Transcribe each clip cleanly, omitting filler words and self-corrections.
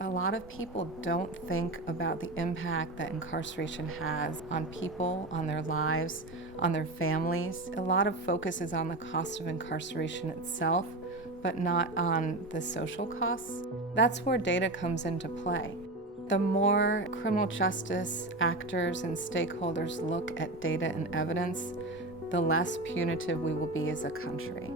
A lot of people don't think about the impact that incarceration has on people, on their lives, on their families. A lot of focus is on the cost of incarceration itself, but not on the social costs. That's where data comes into play. The more criminal justice actors and stakeholders look at data and evidence, the less punitive we will be as a country.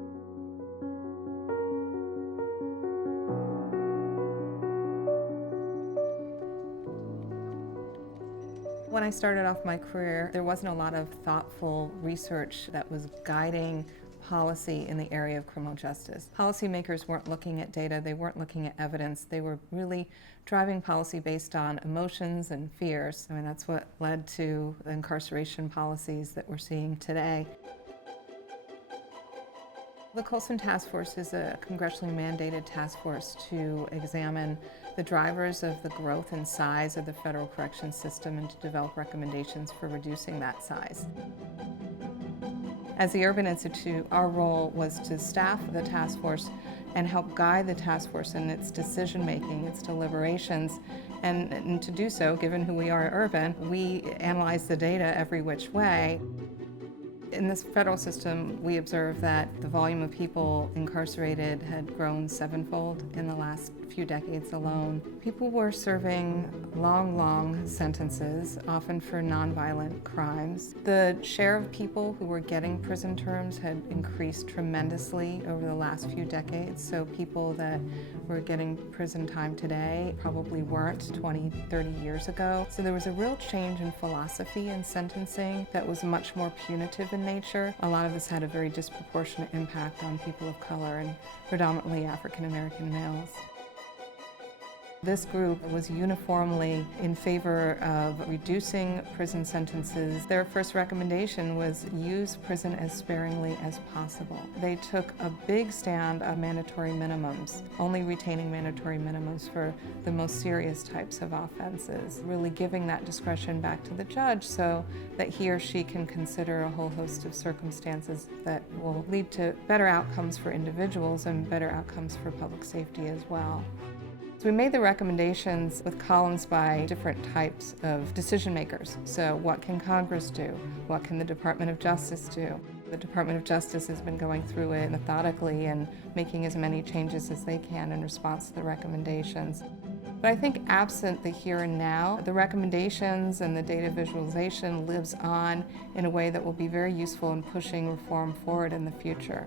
When I started off my career, there wasn't a lot of thoughtful research that was guiding policy in the area of criminal justice. Policymakers weren't looking at data, they weren't looking at evidence, they were really driving policy based on emotions and fears. I mean, that's what led to the incarceration policies that we're seeing today. The Colson Task Force is a congressionally mandated task force to examine the drivers of the growth and size of the federal corrections system and to develop recommendations for reducing that size. As the Urban Institute, our role was to staff the task force and help guide the task force in its decision-making, its deliberations, and to do so, given who we are at Urban, we analyze the data every which way. In this federal system, we observed that the volume of people incarcerated had grown sevenfold in the last few decades alone. People were serving long sentences, often for nonviolent crimes. The share of people who were getting prison terms had increased tremendously over the last few decades, so people that were getting prison time today probably weren't 20, 30 years ago. So there was a real change in philosophy in sentencing that was much more punitive in nature. A lot of this had a very disproportionate impact on people of color and predominantly African American males. This group was uniformly in favor of reducing prison sentences. Their first recommendation was use prison as sparingly as possible. They took a big stand on mandatory minimums, only retaining mandatory minimums for the most serious types of offenses, really giving that discretion back to the judge so that he or she can consider a whole host of circumstances that will lead to better outcomes for individuals and better outcomes for public safety as well. So we made the recommendations with columns by different types of decision makers. So what can Congress do? What can the Department of Justice do? The Department of Justice has been going through it methodically and making as many changes as they can in response to the recommendations. But I think absent the here and now, the recommendations and the data visualization lives on in a way that will be very useful in pushing reform forward in the future.